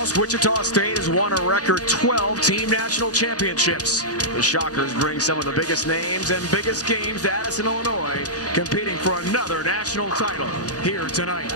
house, Wichita State has won a record 12 team national championships. The Shockers bring some of the biggest names and biggest games to Addison, Illinois, competing for another national title here tonight.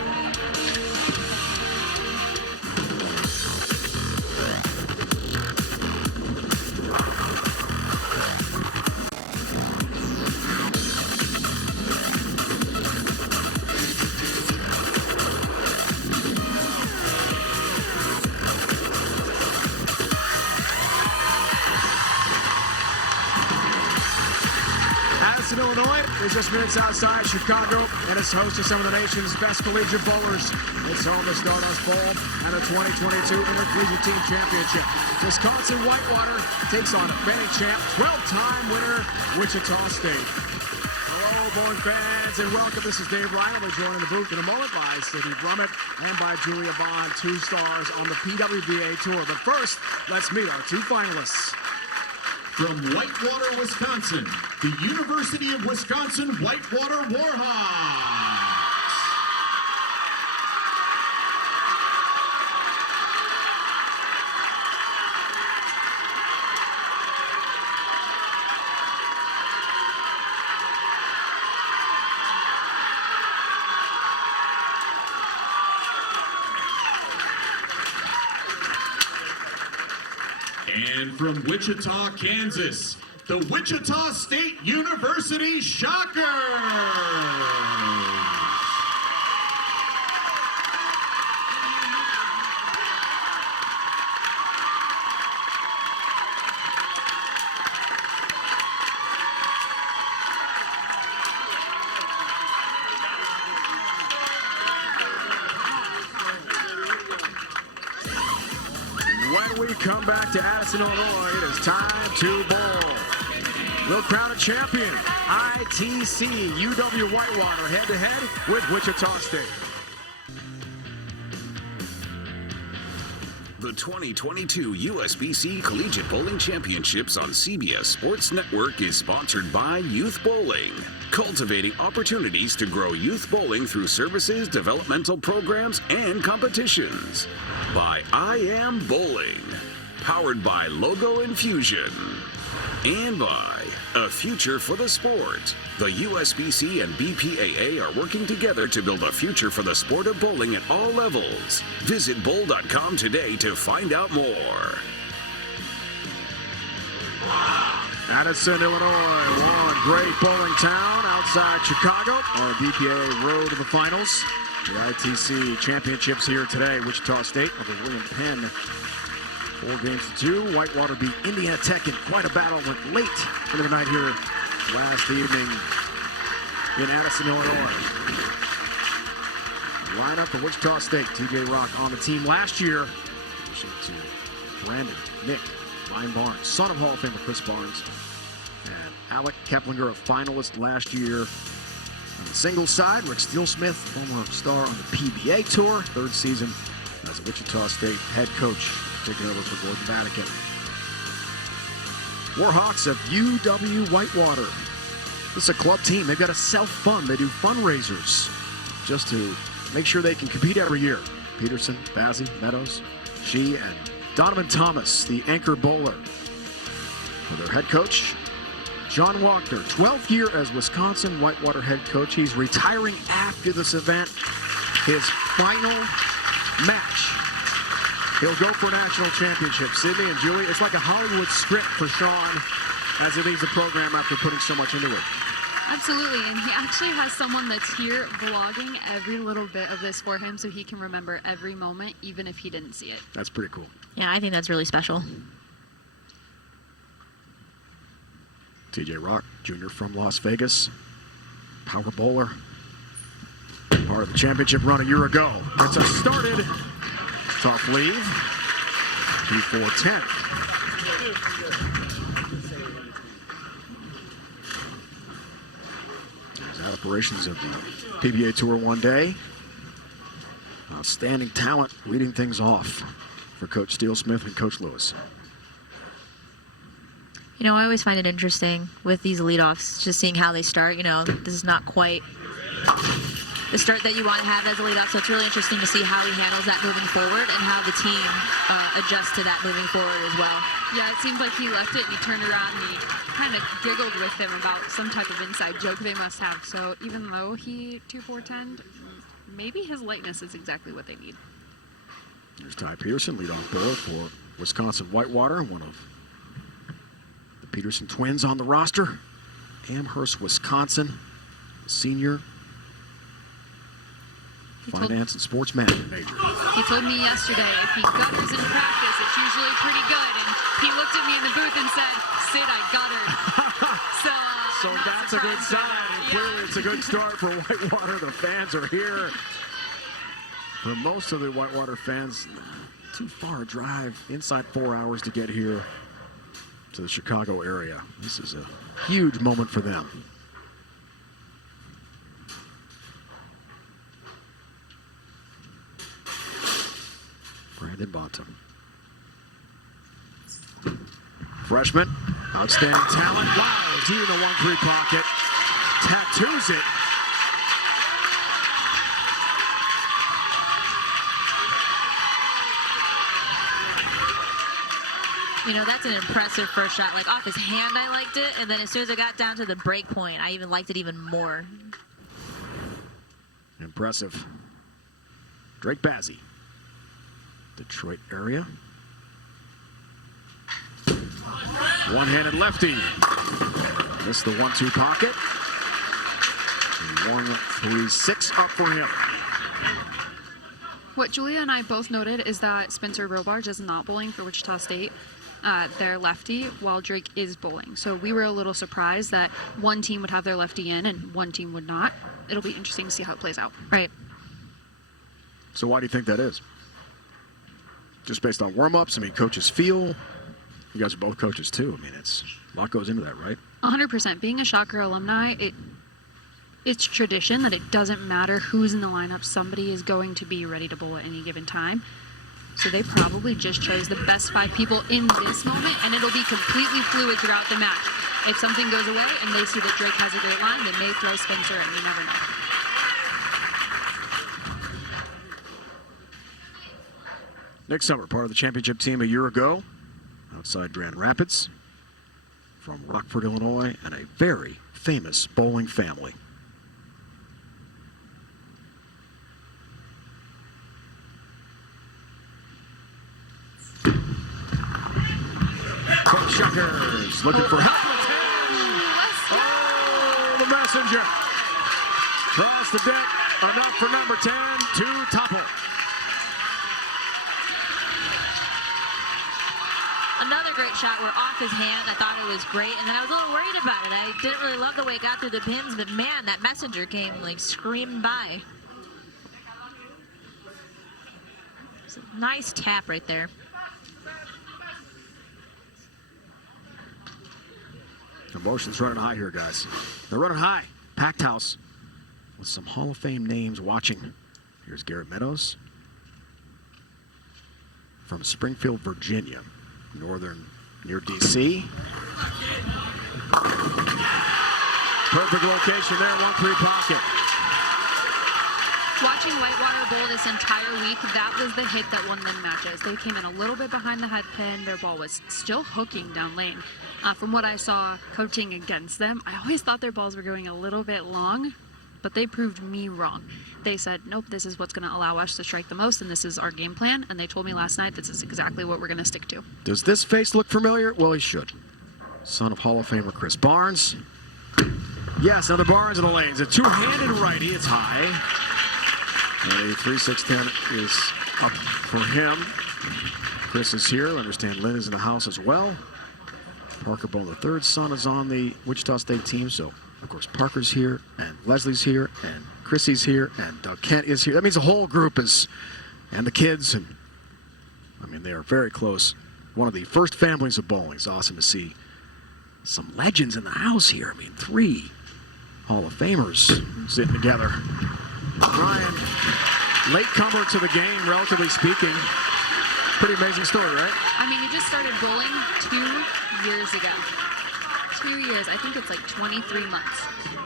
Illinois is just minutes outside Chicago, and it's host to some of the nation's best collegiate bowlers. It's home to Stardust Bowl and the 2022 Intercollegiate Team Championship. Wisconsin-Whitewater takes on defending champ, 12-time winner, Wichita State. Hello, bowling fans, and welcome. This is Dave Ryan. I'll be joined in the booth in a moment by Sidney Brummett and by Julia Bond, 2 stars on the PWBA Tour. But first, let's meet our 2 finalists. From Whitewater, Wisconsin, the University of Wisconsin-Whitewater Warhawks. And from Wichita, Kansas, the Wichita State University Shockers. When we come back to Addison, Illinois, it is time to bowl. We'll crown a champion. ITC UW-Whitewater head-to-head with Wichita State. The 2022 USBC Collegiate Bowling Championships on CBS Sports Network is sponsored by Youth Bowling, cultivating opportunities to grow youth bowling through services, developmental programs, and competitions. By I Am Bowling, powered by Logo Infusion, and by A Future for the Sport. The USBC and BPAA are working together to build a future for the sport of bowling at all levels. Visit bowl.com today to find out more. Addison, Illinois, one great bowling town outside Chicago on the BPAA road to the finals. The ITC championships here today. Wichita State over William Penn. 4 games to 2. Whitewater beat Indiana Tech in quite a battle. Went late into the night here last evening in Addison, Illinois. Lineup for Wichita State. TJ Rock on the team last year. In addition to Brandon, Nick, Ryan Barnes, son of Hall of Famer Chris Barnes, and Alec Keplinger, a finalist last year. On the singles side, Rick Steele-Smith, former star on the PBA Tour, 3rd season as a Wichita State head coach, taking over for Gordon Vatican. Warhawks of UW-Whitewater. This is a club team. They've got to self-fund. They do fundraisers just to make sure they can compete every year. Peterson, Bazzi, Meadows, she, and Donovan Thomas, the anchor bowler. For their head coach, John Walker, 12th year as Wisconsin-Whitewater head coach. He's retiring after this event. His final match. He'll go for a national championship. Sidney and Julie, it's like a Hollywood script for Sean as he leaves the program after putting so much into it. Absolutely, and he actually has someone that's here vlogging every little bit of this for him so he can remember every moment, even if he didn't see it. That's pretty cool. Yeah, I think that's really special. TJ Rock, junior from Las Vegas, power bowler, part of the championship run a year ago. Gets us started. Tough leave. P410. There's operations of the PBA Tour one day. Outstanding talent leading things off for Coach Steele-Smith and Coach Lewis. You know, I always find it interesting with these leadoffs, just seeing how they start. You know, this is not quite the start that you want to have as a leadoff. So it's really interesting to see how he handles that moving forward and how the team adjusts to that moving forward as well. Yeah, it seems like he left it and he turned around and he kind of giggled with him about some type of inside joke they must have. So even though he 2-4-10'd, maybe his lightness is exactly what they need. Here's Ty Peterson, leadoff bowler for Wisconsin-Whitewater, one of the Peterson twins on the roster. Amherst, Wisconsin, senior finance and sports management major. He told me yesterday if he gutters in practice, it's usually pretty good. And he looked at me in the booth and said, "Sid, I guttered." So That's a good sign. And clearly it's a good start for Whitewater. The fans are here. For most of the Whitewater fans, too far a drive, inside 4 hours to get here to the Chicago area. This is a huge moment for them. Brandon Bontum. Freshman, outstanding talent. Wow, is he in the 1-3 pocket? Tattoos it. You know, that's an impressive first shot. Like, off his hand, I liked it. And then as soon as it got down to the break point, I even liked it even more. Impressive. Drake Bazzi. Detroit area. One-handed lefty. Missed the 1-2 pocket. 1-3-6 up for him. what Julia and I both noted is that Spencer Robarge is not bowling for Wichita State. They're lefty, while Drake is bowling. So we were a little surprised that one team would have their lefty in and one team would not. It'll be interesting to see how it plays out. Right. So why do you think that is? Just based on warm-ups? I mean, coaches feel. You guys are both coaches too. I mean, a lot goes into that, right? 100%. Being a Shocker alumni, it's tradition that it doesn't matter who's in the lineup. Somebody is going to be ready to bowl at any given time. So they probably just chose the best 5 people in this moment, and it'll be completely fluid throughout the match. If something goes away and they see that Drake has a great line, they may throw Spencer in. You never know. Nick Summer, part of the championship team a year ago, outside Grand Rapids, from Rockford, Illinois, and a very famous bowling family. Coach Shuckers looking for help. Oh, the messenger. Cross the deck, enough for number 10 to topple. Another great shot. We're off his hand. I thought it was great, and then I was a little worried about it. I didn't really love the way it got through the pins, but man, that messenger came like screaming by. It's a nice tap right there. Emotions running high here, guys. They're running high. Packed house with some Hall of Fame names watching. Here's Garrett Meadows from Springfield, Virginia, northern near D.C. Perfect location there, 1-3 pocket. Watching Whitewater bowl this entire week, that was the hit that won them matches. They came in a little bit behind the head pin. Their ball was still hooking down lane. From what I saw coaching against them, I always thought their balls were going a little bit long, but they proved me wrong. They said, nope, this is what's going to allow us to strike the most, and this is our game plan. And they told me last night this is exactly what we're going to stick to. Does this face look familiar? Well, he should. Son of Hall of Famer Chris Barnes. Yes, another Barnes in the lanes. A two-handed righty. It's high. And a 3-6-10 is up for him. Chris is here. I understand Lynn is in the house as well. Parker Bone, the third son, is on the Wichita State team. So, of course, Parker's here, and Leslie's here, and Chrissy's here, and Doug Kent is here. That means the whole group is, and the kids, and I mean, they are very close. One of the first families of bowling. It's awesome to see some legends in the house here. I mean, 3 Hall of Famers sitting together. Ryan, latecomer to the game, relatively speaking. Pretty amazing story, right? I mean, he just started bowling 2 years ago. 2 years, I think it's like 23 months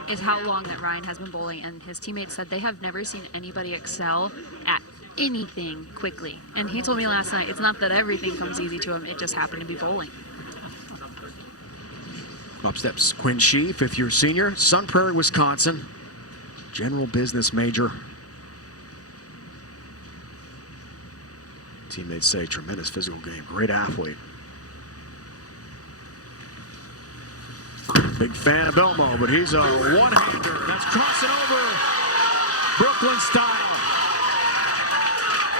is how long that Ryan has been bowling, and his teammates said they have never seen anybody excel at anything quickly. And he told me last night, it's not that everything comes easy to him, it just happened to be bowling. Up steps Quinn Shee, fifth-year senior, Sun Prairie, Wisconsin, general business major. Teammates say tremendous physical game, great athlete. Big fan of Elmo, but he's a one-hander. That's crossing over Brooklyn style.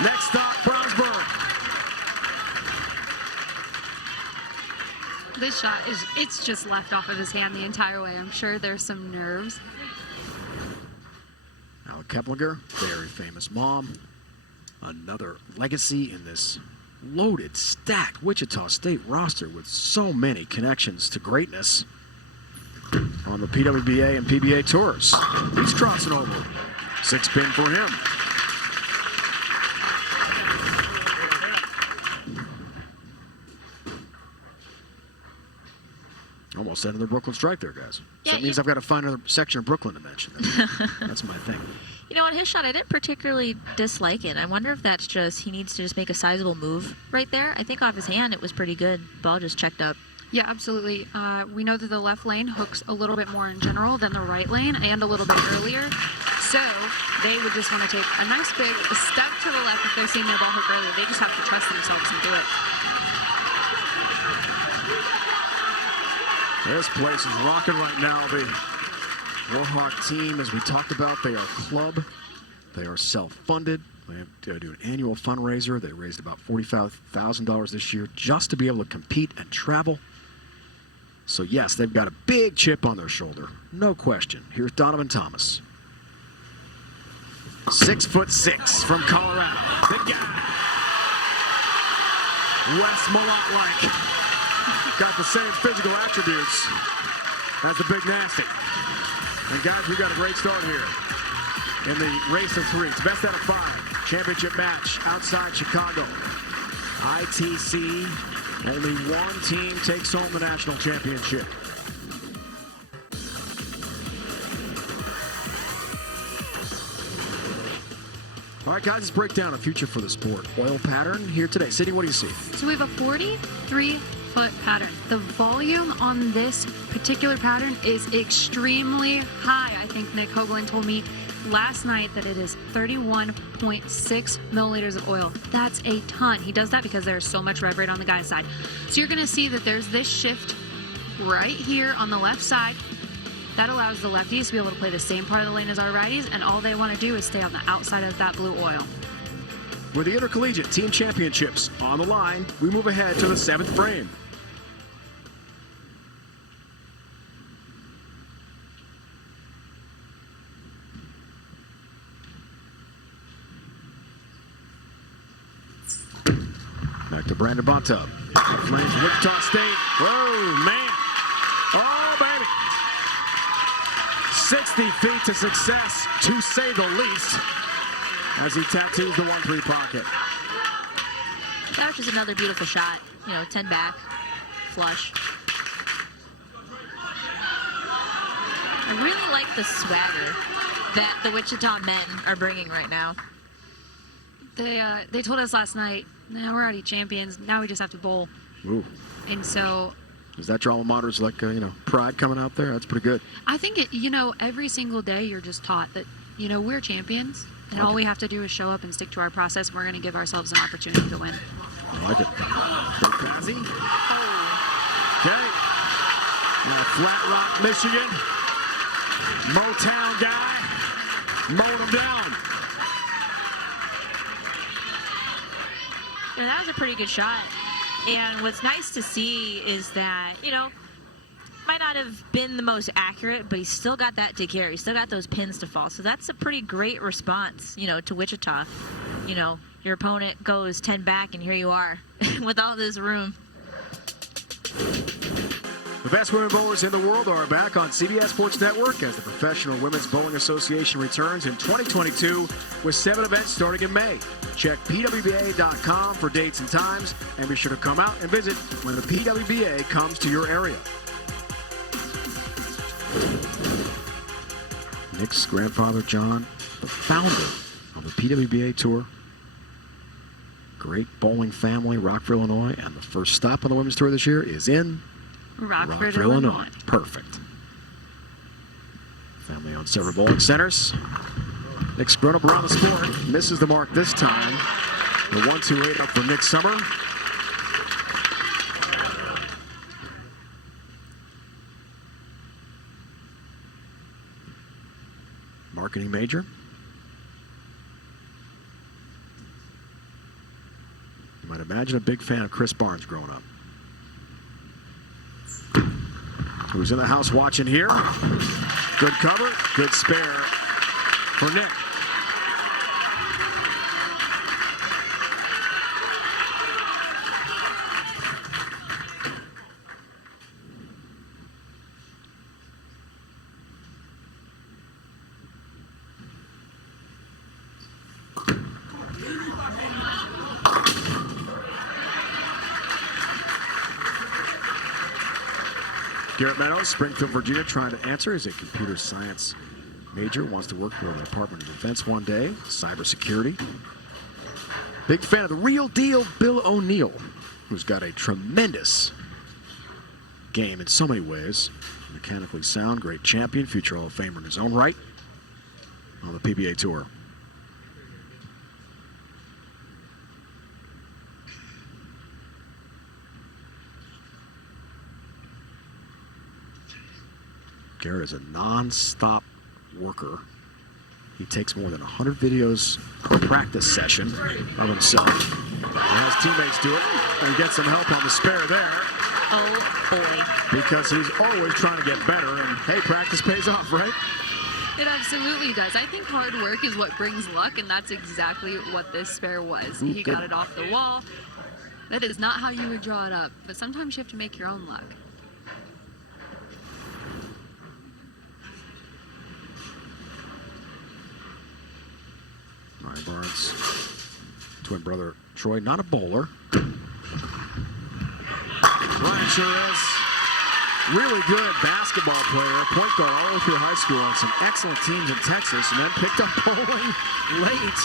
Next stop, Brownsburg. This shot it's just left off of his hand the entire way. I'm sure there's some nerves. Alec Keplinger, very famous mom. Another legacy in this loaded, stacked Wichita State roster with so many connections to greatness on the PWBA and PBA tours. He's crossing over. 6-pin for him. Almost another Brooklyn strike there, guys. Yeah, So that means I've got to find another section of Brooklyn to mention. That's my thing. You know, on his shot, I didn't particularly dislike it. I wonder if that's just he needs to just make a sizable move right there. I think off his hand, it was pretty good. Ball just checked up. Yeah, absolutely. We know that the left lane hooks a little bit more in general than the right lane, and a little bit earlier. So they would just want to take a nice big step to the left if they're seeing their ball hook earlier. They just have to trust themselves and do it. This place is rocking right now. The Warhawk team, as we talked about, they are a club. They are self-funded. They do an annual fundraiser. They raised about $45,000 this year just to be able to compete and travel. So yes, they've got a big chip on their shoulder. No question. Here's Donovan Thomas. 6'6" from Colorado. Big guy. Wes Malott-like. Got the same physical attributes as the Big Nasty. And guys, we got a great start here in the race of three. It's best out of 5. Championship match outside Chicago. ITC, only one team takes home the national championship. All right, guys, let's break down a future for the sport. Oil pattern here today. Sydney, what do you see? So we have a 43-foot pattern. The volume on this particular pattern is extremely high. I think Nick Hoagland told me last night that it is 31.6 milliliters of oil. That's a ton. He does that because there's so much rev rate on the guy's side. So you're going to see that there's this shift right here on the left side. That allows the lefties to be able to play the same part of the lane as our righties, and all they want to do is stay on the outside of that blue oil. With the Intercollegiate Team Championships on the line, we move ahead to the 7th frame. Back to Brandon Bonta. Flames Wichita State. Whoa, man. Oh, baby. 60 feet to success, to say the least, as he tattoos the 1-3 pocket. That was just another beautiful shot. You know, 10 back, flush. I really like the swagger that the Wichita men are bringing right now. They told us last night, now we're already champions, now we just have to bowl. Ooh. And so Is that your alma mater's like, pride coming out there? That's pretty good. I think every single day you're just taught that, we're champions, and all we have to do is show up and stick to our process. We're going to give ourselves an opportunity to win. I like it. Big Pazzi. Okay. Flat Rock, Michigan. Motown guy. Mowing them down. That was a pretty good shot. And what's nice to see is that, might not have been the most accurate, but he's still got that to carry. He's still got those pins to fall. So that's a pretty great response, to Wichita. Your opponent goes 10 back, and here you are with all this room. The best women bowlers in the world are back on CBS Sports Network as the Professional Women's Bowling Association returns in 2022 with 7 events starting in May. Check pwba.com for dates and times, and be sure to come out and visit when the PWBA comes to your area. Nick's grandfather, John, the founder of the PWBA Tour. Great bowling family, Rockford, Illinois. And the first stop on the Women's Tour this year is in Rockford, Illinois. Perfect. Family owns several bowling centers. Nick's grown up around the sport. Misses the mark this time. The 1-2-8 up for Nick Summer. Marketing major. You might imagine a big fan of Chris Barnes growing up. Who's in the house watching here. Good cover, good spare for Nick. Garrett Meadows, Springfield, Virginia, trying to answer. He's a computer science major, wants to work for the Department of Defense one day, cybersecurity. Big fan of the real deal Bill O'Neill, who's got a tremendous game in so many ways. Mechanically sound, great champion, future Hall of Famer in his own right on the PBA Tour. Garrett is a non-stop worker. He takes more than 100 videos per practice session of himself. He has teammates do it and gets some help on the spare there. Oh, boy. Because he's always trying to get better, and hey, practice pays off, right? It absolutely does. I think hard work is what brings luck, and that's exactly what this spare was. He got it off the wall. That is not how you would draw it up, but sometimes you have to make your own luck. Ryan Barnes, twin brother Troy, not a bowler. Ryan sure is. Really good basketball player, point guard all the way through high school on some excellent teams in Texas, and then picked up bowling late,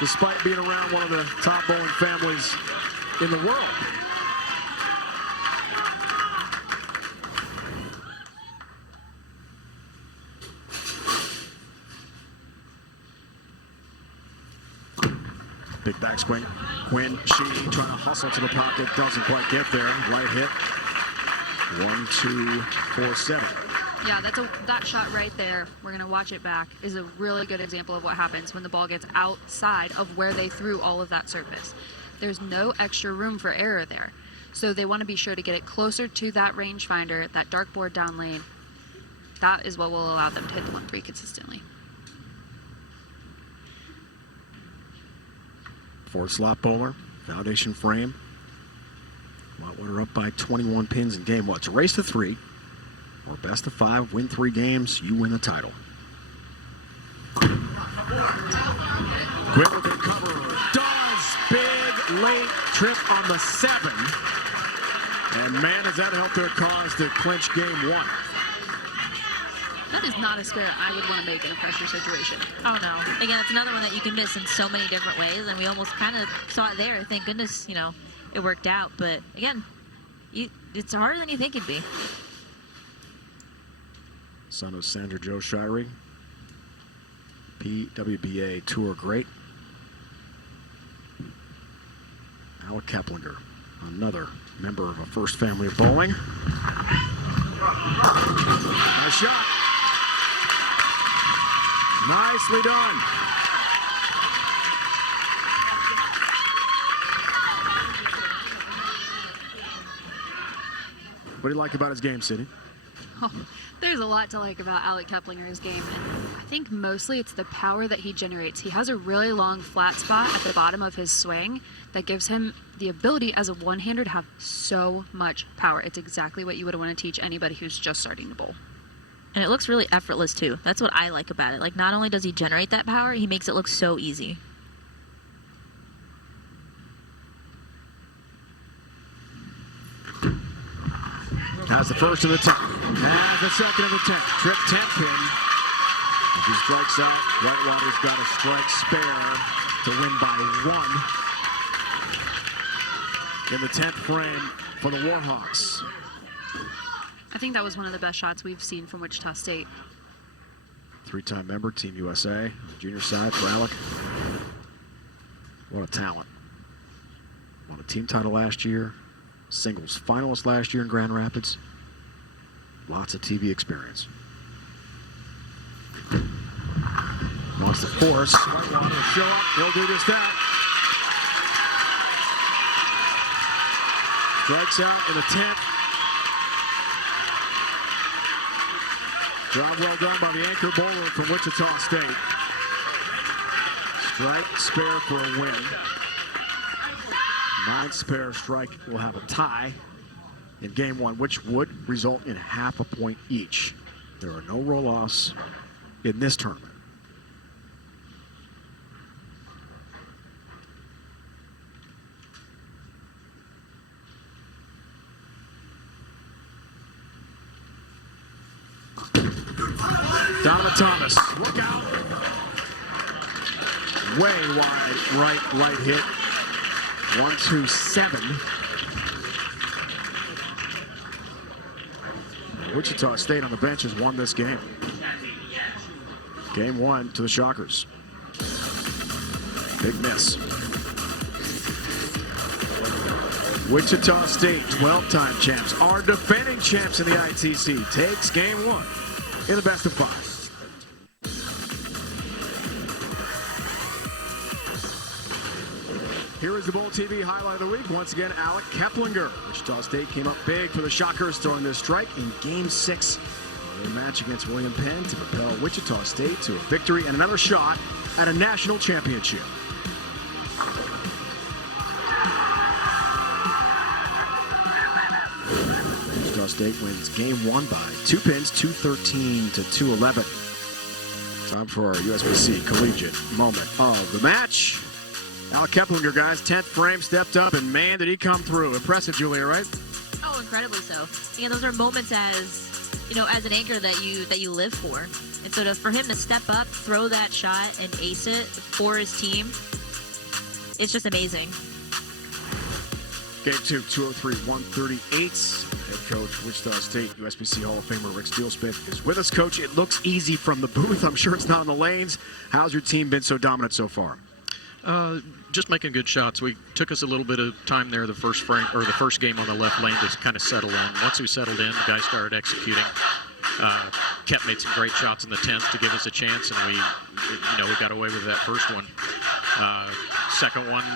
despite being around one of the top bowling families in the world. Big backswing. Quinn Sheedy trying to hustle to the pocket. Doesn't quite get there. Right hit. 1-2-4-7. Yeah, that shot right there, we're going to watch it back, is a really good example of what happens when the ball gets outside of where they threw all of that surface. There's no extra room for error there. So they want to be sure to get it closer to that rangefinder, that dartboard down lane. That is what will allow them to hit the 1-3 consistently. Fourth slot bowler, foundation frame. Whitewater up by 21 pins in game one. It's a race to 3, or best of 5, win 3 games, you win the title. Quinn with the cover, does big late trip on the 7. And man, does that help their cause to clinch game 1. That is not a spare I would want to make in a pressure situation. Oh, no. Again, it's another one that you can miss in so many different ways, and we almost kind of saw it there. Thank goodness, you know, it worked out. But, again, it's harder than you think it'd be. Son of Sandra Jo Shirey, PWBA Tour great. Alec Keplinger, another member of a first family of bowling. Nice shot. Nicely done. What do you like about his game, Sydney? Oh, there's a lot to like about Alec Keplinger's game, and I think mostly it's the power that he generates. He has a really long flat spot at the bottom of his swing that gives him the ability as a one-hander to have so much power. It's exactly what you would want to teach anybody who's just starting to bowl. And it looks really effortless, too. That's what I like about it. Like, not only does he generate that power, he makes it look so easy. Has the first of the time. As the second of the 10th. Trip 10th pin. If he strikes out, Whitewater's got a strike spare to win by 1 in the 10th frame for the Warhawks. I think that was one of the best shots we've seen from Wichita State. 3-time member, Team USA, junior side for Alec. What a talent. Won a team title last year, singles finalist last year in Grand Rapids. Lots of TV experience. Wants to force. Whitewater will show up. He'll do just that. Strikes out in the 10th. Job well done by the anchor bowler from Wichita State. Strike spare for a win. 9 spare strike will have a tie in game 1, which would result in half a point each. There are no roll-offs in this tournament. Donovan Thomas, look out. Way wide, right hit. 1-2-7. Wichita State on the bench has won this game. Game 1 to the Shockers. Big miss. Wichita State, 12-time champs, are defending champs in the ITC, takes game 1 in the best of 5. Here is the Bowl TV highlight of the week. Once again, Alec Keplinger. Wichita State came up big for the Shockers, throwing this strike in Game 6. Their match against William Penn to propel Wichita State to a victory and another shot at a national championship. Wichita State wins Game 1 by 2 pins, 213 to 211. Time for our USBC collegiate moment of the match. Alec Keplinger, guys, 10th frame, stepped up, and man, did he come through. Impressive, Julia, right? Oh, incredibly so. Again, those are moments as an anchor that you live for. And so for him to step up, throw that shot, and ace it for his team, it's just amazing. Game 2, 203-138. Head coach, Wichita State, USBC Hall of Famer Rick Steelsmith is with us. Coach, it looks easy from the booth. I'm sure it's not in the lanes. How's your team been so dominant so far? Just making good shots. We took us a little bit of time there, the first frame or the first game on the left lane to kind of settle in. Once we settled in, the guys started executing. Kep made some great shots in the 10th to give us a chance, and we got away with that first one. Second one,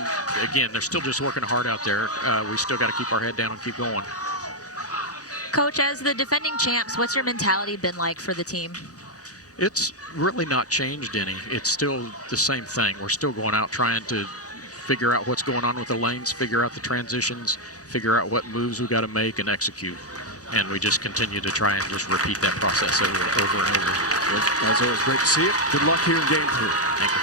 again, they're still just working hard out there. We still got to keep our head down and keep going. Coach, as the defending champs, what's your mentality been like for the team? It's really not changed any. It's still the same thing. We're still going out trying to figure out what's going on with the lanes, figure out the transitions, figure out what moves we got to make and execute. And we just continue to try and just repeat that process over and over. As always, great to see it. Good luck here in Game 3. Thank you.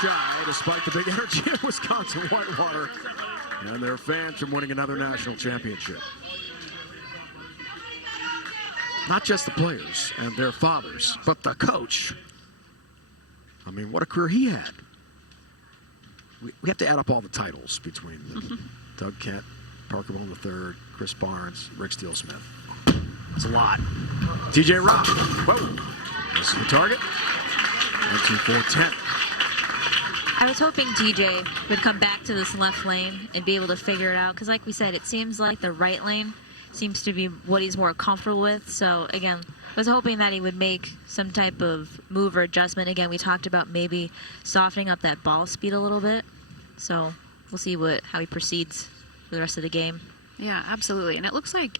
Shy, despite the big energy of Wisconsin Whitewater and their fans from winning another national championship. Not just the players and their fathers, but the coach. I mean, what a career he had. We have to add up all the titles between Doug Kent, Parker Bowman III, Chris Barnes, Rick Steelsmith. It's a lot. TJ Rock. Whoa. This is the target. 1-2-4-10. I was hoping DJ would come back to this left lane and be able to figure it out, because like we said, it seems like the right lane seems to be what he's more comfortable with. So again, I was hoping that he would make some type of move or adjustment. Again, we talked about maybe softening up that ball speed a little bit. So we'll see how he proceeds for the rest of the game. Yeah, absolutely. And it looks like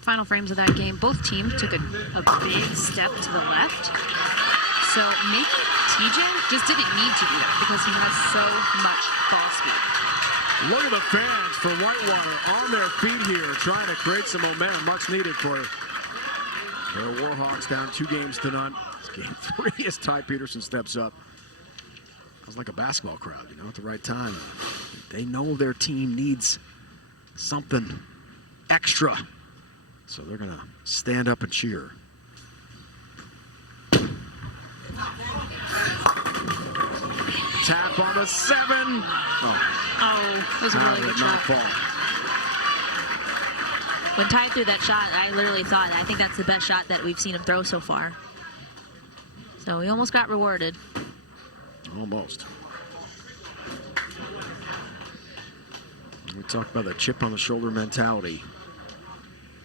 final frames of that game, both teams took a big step to the left. So maybe TJ just didn't need to do that because he has so much ball speed. Look at the fans for Whitewater on their feet here, trying to create some momentum, much needed for The Warhawks down 2-0. It's game 3 as Ty Peterson steps up. It was like a basketball crowd, at the right time. They know their team needs something extra. So they're going to stand up and cheer. Tap on the 7. Oh, it was a really good shot. When Ty threw that shot, I literally thought, I think that's the best shot that we've seen him throw so far. So he almost got rewarded. Almost. We talked about the chip on the shoulder mentality.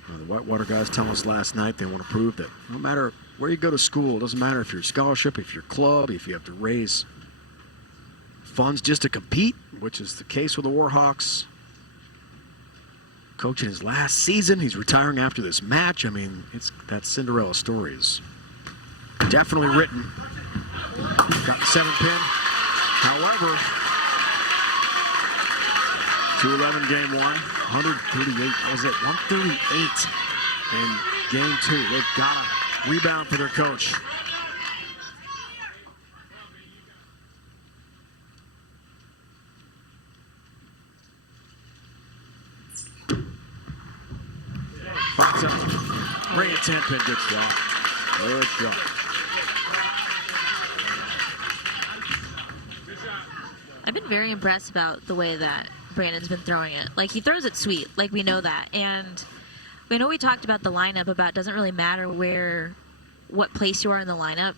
The Whitewater guys telling us last night they want to prove that no matter where you go to school, it doesn't matter if you're a scholarship, if you're a club, if you have to raise funds just to compete, which is the case with the Warhawks. Coach in his last season, he's retiring after this match. I mean, that Cinderella story is definitely written. Got the 7-pin. However, 2-11 game 1, 138. What was it? 138 in game 2. They've got to rebound for their coach. Bring it 10-pin. Good shot. Good shot. I've been very impressed about the way that Brandon's been throwing it. Like, he throws it sweet. Like, we know that. And we know we talked about the lineup, about it doesn't really matter what place you are in the lineup,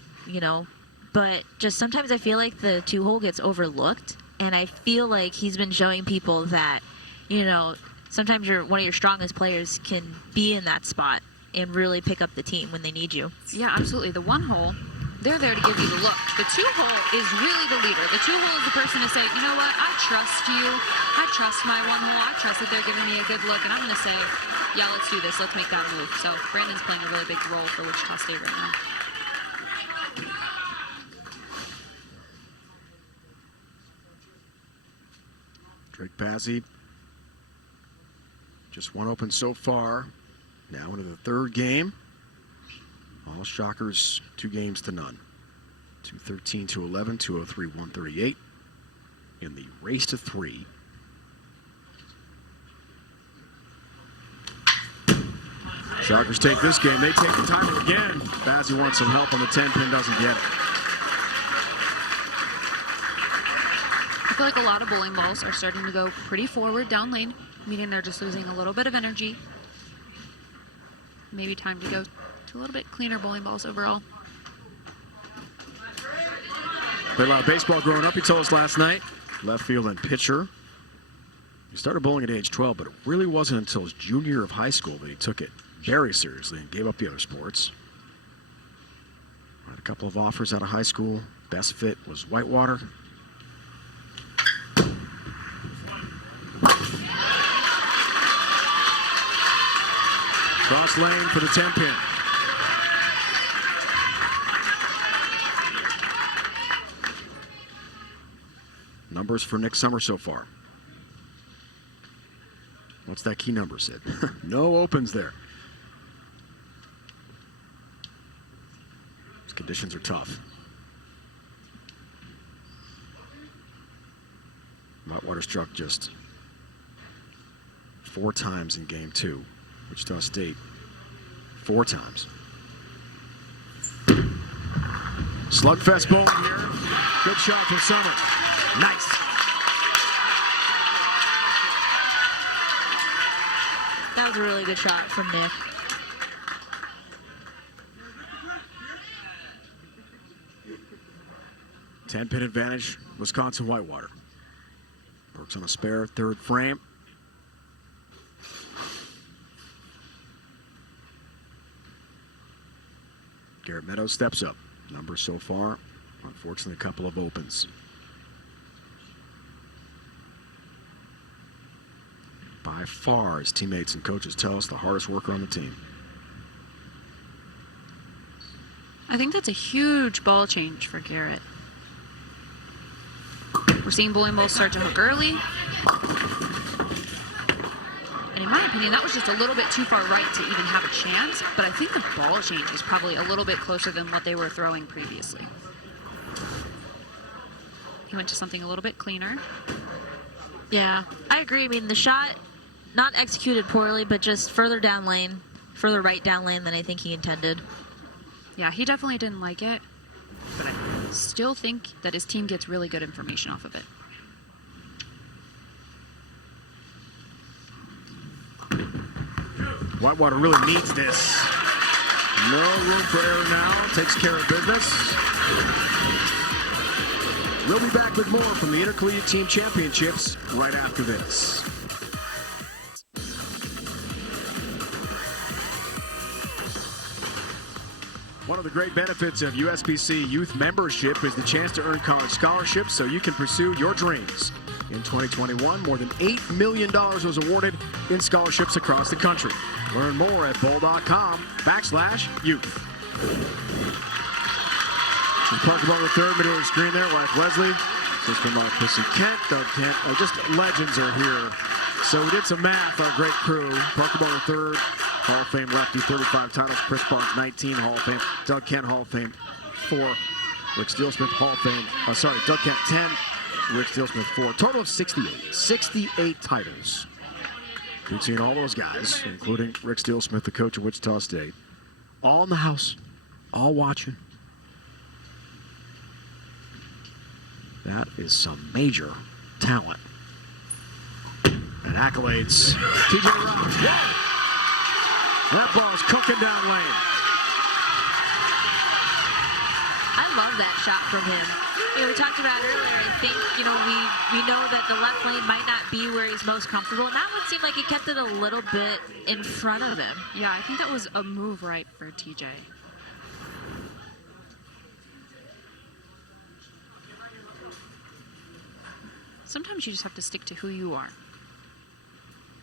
But just sometimes I feel like the 2-hole gets overlooked. And I feel like he's been showing people that, sometimes one of your strongest players can be in that spot and really pick up the team when they need you. Yeah, absolutely. The 1-hole, they're there to give you the look. The 2-hole is really the leader. The 2-hole is the person to say, you know what, I trust you. I trust my 1-hole. I trust that they're giving me a good look. And I'm going to say, yeah, let's do this. Let's make that move. So Brandon's playing a really big role for Wichita State right now. Drake Bazzi, just one open so far. Now into the third game. All Shockers 2-0. 213-11, 203-138 in the race to 3. Shockers take this game. They take the timer again. Bazzi wants some help on the 10-pin, doesn't get it. I feel like a lot of bowling balls are starting to go pretty forward down lane, meaning they're just losing a little bit of energy. Maybe time to go to a little bit cleaner bowling balls overall. Played a lot of baseball growing up, he told us last night. Left field and pitcher. He started bowling at age 12, but it really wasn't until his junior year of high school that he took it very seriously and gave up the other sports. Had a couple of offers out of high school. Best fit was Whitewater. Cross lane for the 10-pin. Numbers for Nick Summer so far. What's that key number, Sid? No opens there. These conditions are tough. Whitewater struck just 4 times in game 2. Wichita State 4 times. Slugfest bowling here. Good shot from Summer. Nice. That was a really good shot from Nick. Ten-pin advantage, Wisconsin Whitewater. Works on a spare third frame. Garrett Meadows steps up. Numbers so far, unfortunately, a couple of opens. By far, his teammates and coaches tell us, the hardest worker on the team. I think that's a huge ball change for Garrett. We're seeing bowling balls start to hook early. And in my opinion, that was just a little bit too far right to even have a chance. But I think the ball change is probably a little bit closer than what they were throwing previously. He went to something a little bit cleaner. Yeah, I agree. I mean, the shot, not executed poorly, but just further down lane, further right down lane than I think he intended. Yeah, he definitely didn't like it. But I still think that his team gets really good information off of it. Whitewater really needs this. No room for error now. Takes care of business. We'll be back with more from the Intercollegiate Team Championships right after this. One of the great benefits of USBC youth membership is the chance to earn college scholarships so you can pursue your dreams. In 2021, more than $8 million was awarded in scholarships across the country. Learn more at bowl.com/youth. Parker Ball the third, middle of the screen there. Wyatt Wesley, sister Mark Pussy Kent, Doug Kent. Just legends are here. So we did some math, our great crew. Parker Ball the third, Hall of Fame lefty, 35 titles. Chris Barnes, 19 Hall of Fame. Doug Kent, Hall of Fame, 4. Rick Steelsmith, Hall of Fame. Doug Kent, 10. Rick Steelsmith, 4. Total of 68. 68 titles. We've seen all those guys, including Rick Steelsmith, the coach of Wichita State. All in the house. All watching. That is some major talent. And accolades. TJ Robbins. Whoa! That ball's cooking down lane. I love that shot from him. We talked about earlier, I think, we know that the left lane might not be where he's most comfortable, and that one seemed like he kept it a little bit in front of him. Yeah, I think that was a move right for TJ. Sometimes you just have to stick to who you are.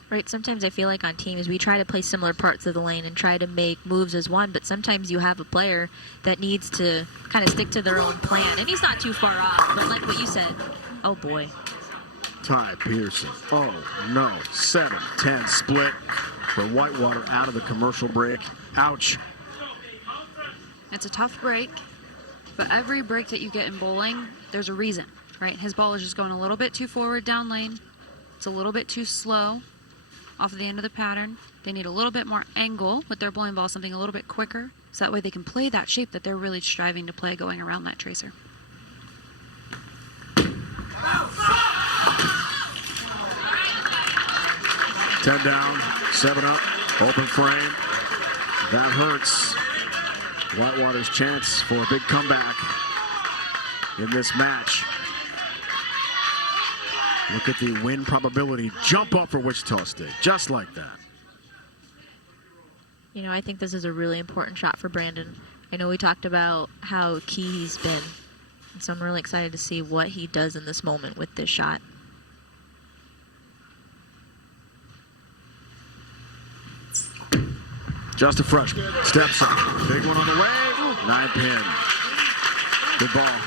Right, sometimes I feel like on teams we try to play similar parts of the lane and try to make moves as one, but sometimes you have a player that needs to kind of stick to their own plan, and he's not too far off, but like what you said, oh boy. Ty Peterson, oh no, 7-10 split for Whitewater out of the commercial break. Ouch. It's a tough break, but every break that you get in bowling, there's a reason, right? His ball is just going a little bit too forward down lane. It's a little bit too slow off of the end of the pattern. They need a little bit more angle with their bowling ball, something a little bit quicker, so that way they can play that shape that they're really striving to play going around that tracer. Ten down, 7 up, open frame. That hurts Whitewater's chance for a big comeback in this match. Look at the win probability jump up for Wichita State, just like that. I think this is a really important shot for Brandon. I know we talked about how key he's been, and so I'm really excited to see what he does in this moment with this shot. Just a freshman, steps up, big one on the way, 9-pin. Good ball.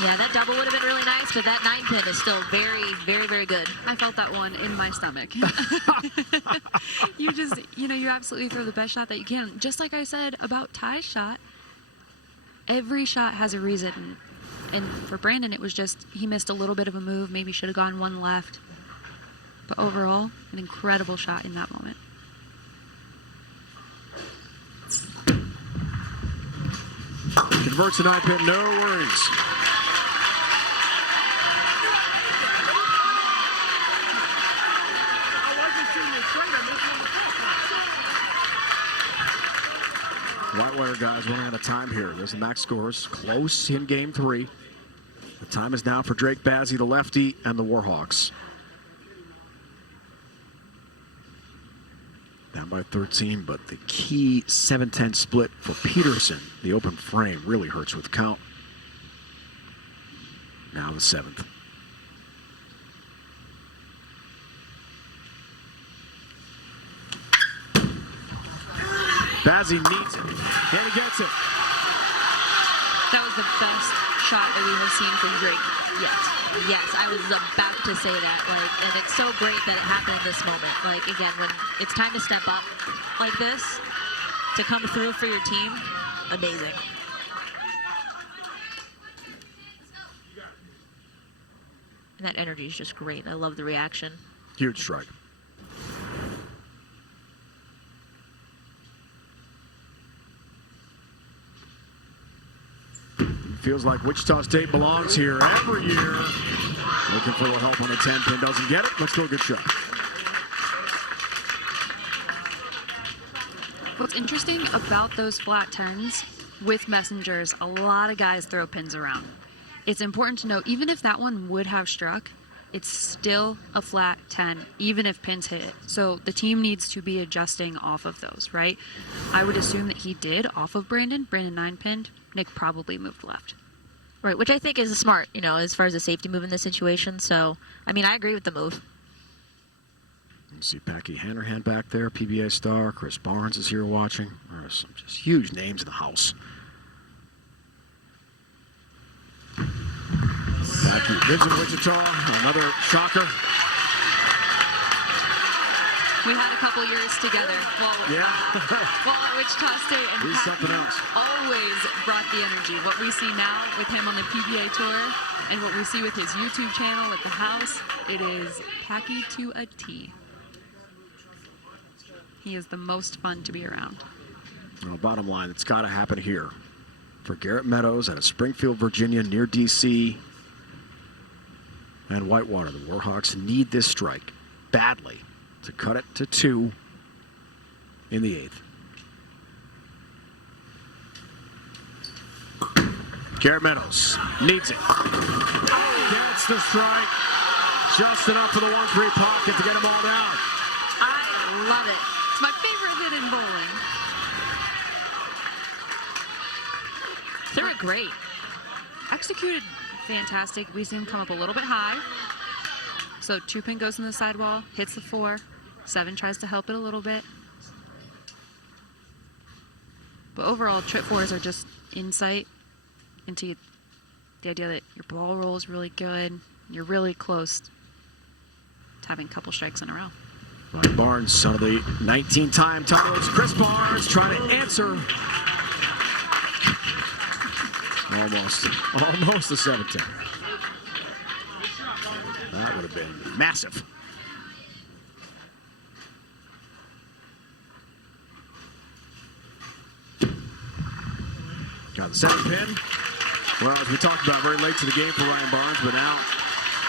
Yeah, that double would have been really nice, but that 9-pin is still very, very, very good. I felt that one in my stomach. You absolutely throw the best shot that you can. Just like I said about Ty's shot, every shot has a reason. And for Brandon, it was just he missed a little bit of a move, maybe should have gone one left. But overall, an incredible shot in that moment. Converts the 9-pin, no worries. Whitewater guys running out of time here. There's the max scores. Close in game 3. The time is now for Drake Bazzi, the lefty, and the Warhawks. Down by 13, but the key 7-10 split for Peterson. The open frame really hurts with count. Now the 7th. Bazzi needs it, and he gets it. That was the best shot that we have seen from Drake Yes, I was about to say that. And it's so great that it happened in this moment. Again, when it's time to step up like this, to come through for your team, amazing. And that energy is just great. I love the reaction. Huge strike. Feels like Wichita State belongs here every year. Looking for a little help on the 10-pin. Doesn't get it. Let's go. Good shot. What's interesting about those flat 10s with messengers, a lot of guys throw pins around. It's important to know, even if that one would have struck, it's still a flat 10, even if pins hit it. So the team needs to be adjusting off of those, right? I would assume that he did off of Brandon. Brandon 9-pinned. Nick probably moved left. Right, which I think is smart, as far as a safety move in this situation. So, I agree with the move. You see Packy Hanrahan back there, PBA star. Chris Barnes is here watching. There are some just huge names in the house. Packy lives in Wichita. Another shocker. We had a couple years together while at Wichita State, and He's something else. Always brought the energy. What we see now with him on the PBA tour and what we see with his YouTube channel at the house, it is Packy to a T. He is the most fun to be around. Well, bottom line, it's got to happen here. For Garrett Meadows out of Springfield, Virginia, near D.C. and Whitewater. The Warhawks need this strike badly to cut it to 2 in the 8th. Garrett Meadows needs it. Gets the strike. Just enough for the 1-3 pocket to get them all down. I love it. It's my favorite hit in bowling. Threw it great. Executed fantastic. We see him come up a little bit high. So 2-pin goes in the sidewall, hits the 4. 7 tries to help it a little bit. But overall, trip 4s are just insight into the idea that your ball roll is really good. You're really close to having a couple strikes in a row. Ryan Barnes, son of the 19-time titles. Chris Barnes trying to answer. Almost a 7-10. That would have been massive. Got the 7-pin. Well, as we talked about, very late to the game for Ryan Barnes, but now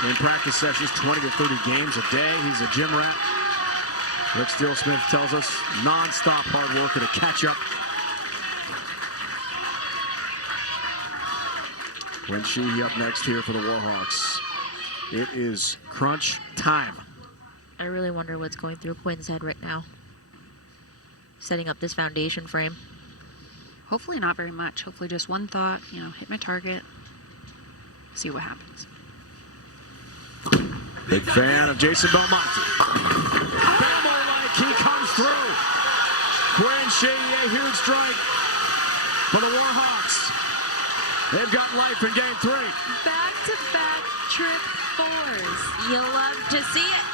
in practice sessions, 20 to 30 games a day. He's a gym rat. Rick Steele-Smith tells us non-stop hard worker to catch up. Glenn Sheehy up next here for the Warhawks. It is crunch time. I really wonder what's going through Quinn's head right now. Setting up this foundation frame. Hopefully not very much. Hopefully just one thought, hit my target, see what happens. Big fan of Jason Belmonte. Bamo-like, he comes through. Quinn Sheehy, a huge strike for the Warhawks. They've got life in game 3. Back-to-back trip 4s. You love to see it.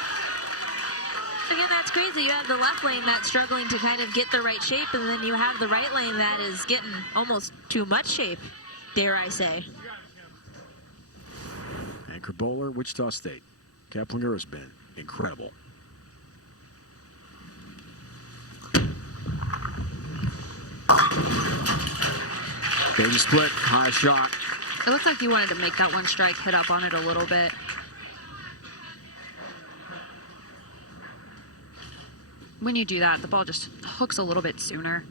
Again, that's crazy. You have the left lane that's struggling to kind of get the right shape, and then you have the right lane that is getting almost too much shape, dare I say. Anchor bowler, Wichita State. Keplinger has been incredible. Baby split, high shot. It looked like he wanted to make that one strike, hit up on it a little bit. When you do that, the ball just hooks a little bit sooner.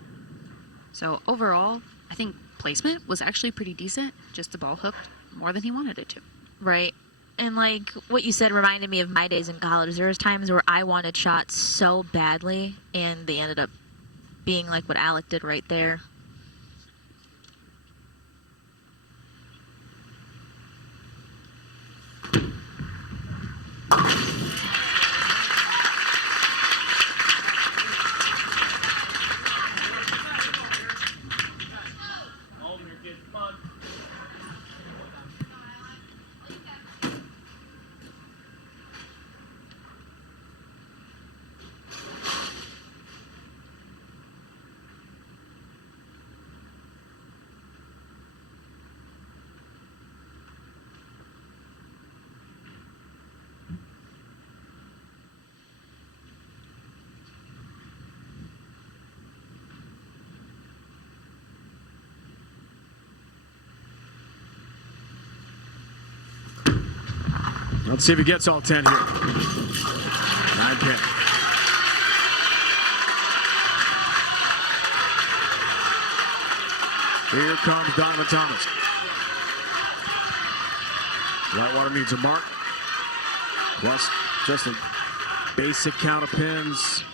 So overall, I think placement was actually pretty decent. Just the ball hooked more than he wanted it to. Right. And like what you said reminded me of my days in college. There was times where I wanted shots so badly, and they ended up being like what Alec did right there. Let's see if he gets all 10 here. 9-pin. Here comes Donovan Thomas. Whitewater needs a mark. Plus just a basic count of pins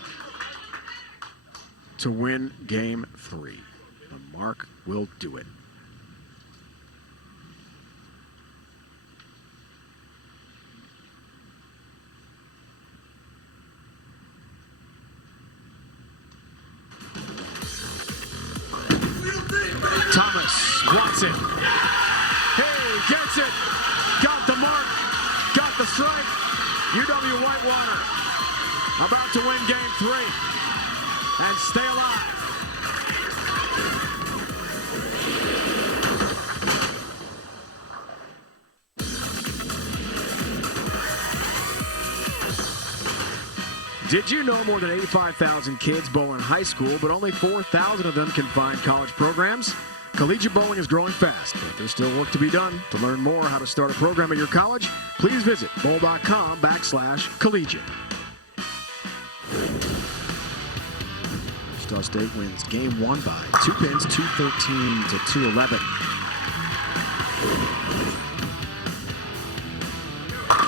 to win game 3. The mark will do it. Thomas wants it. Hey, gets it. Got the mark. Got the strike. UW-Whitewater about to win game 3 and stay alive. Did you know more than 85,000 kids bowl in high school, but only 4,000 of them can find college programs? Collegiate bowling is growing fast, but there's still work to be done. To learn more how to start a program at your college, please visit bowl.com/collegiate. Wichita State wins game 1 by 2 pins, 213 to 211.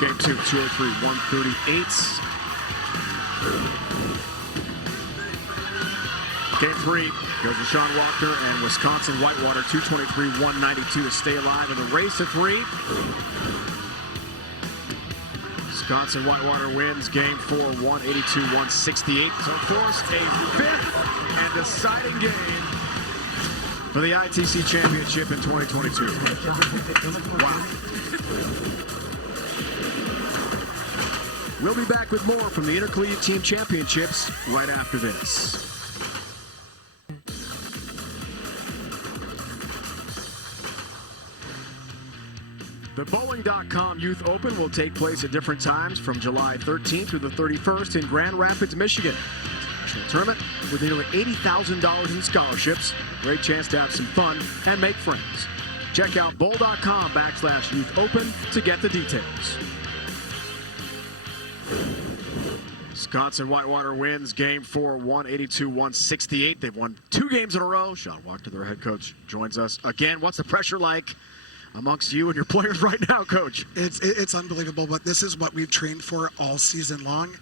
Game 2, 203, 138. Game 3 goes to Sean Walker and Wisconsin-Whitewater, 223-192 to stay alive in the race to 3. Wisconsin-Whitewater wins game 4, 182-168. So of course, a 5th and deciding game for the ITC Championship in 2022. Wow. We'll be back with more from the Intercollegiate Team Championships right after this. The Bowling.com Youth Open will take place at different times from July 13th through the 31st in Grand Rapids, Michigan. It's a national tournament with nearly $80,000 in scholarships. Great chance to have some fun and make friends. Check out bowl.com/Youth Open to get the details. Wisconsin-Whitewater wins game 4, 182-168. They've won 2 games in a row. Sean Walker, their head coach, joins us again. What's the pressure like amongst you and your players right now, Coach? It's unbelievable, but this is what we've trained for all season long.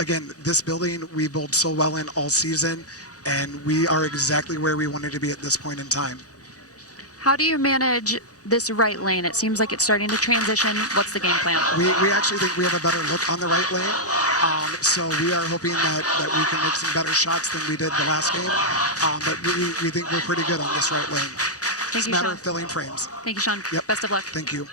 Again, this building we bowled so well in all season, and we are exactly where we wanted to be at this point in time. How do you manage this right lane? It seems like it's starting to transition. What's the game plan? We actually think we have a better look on the right lane. So we are hoping that we can make some better shots than we did the last game. But we think we're pretty good on this right lane. It's a matter of filling frames. Thank you, Sean. Yep. Best of luck. Thank you.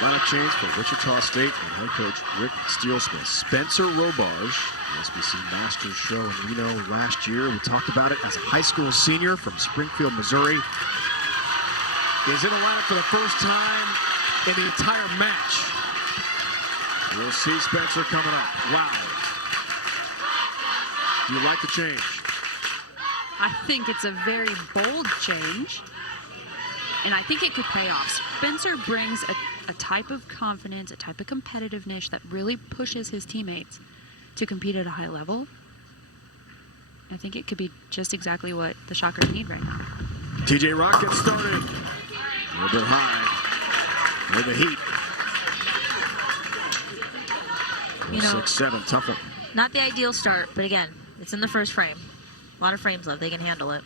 Lineup change for Wichita State and head coach Rick Steelsmith. Spencer Robarge, the SBC Masters show in Reno last year. We talked about it as a high school senior from Springfield, Missouri. Is in the lineup for the first time in the entire match. We'll see Spencer coming up. Wow. Do you like the change? I think it's a very bold change, and I think it could pay off. Spencer brings a type of confidence, a type of competitiveness that really pushes his teammates to compete at a high level. I think it could be just exactly what the Shockers need right now. TJ Rock gets started. A little bit high with the heat. You know, 6-7, tough one. not the ideal start, but again, it's in the first frame. A lot of frames left. They can handle it.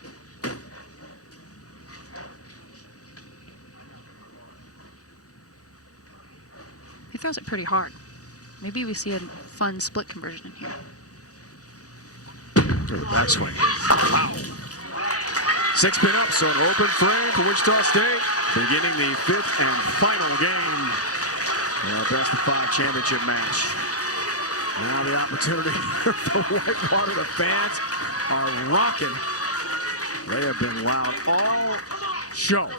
He throws it pretty hard. Maybe we see a fun split conversion in here. To the backswing. Wow. 6-pin up, so an open frame for Wichita State. Beginning the 5th and final game in our best of 5 championship match. Now the opportunity for Whitewater. The fans are rocking. They have been loud all show.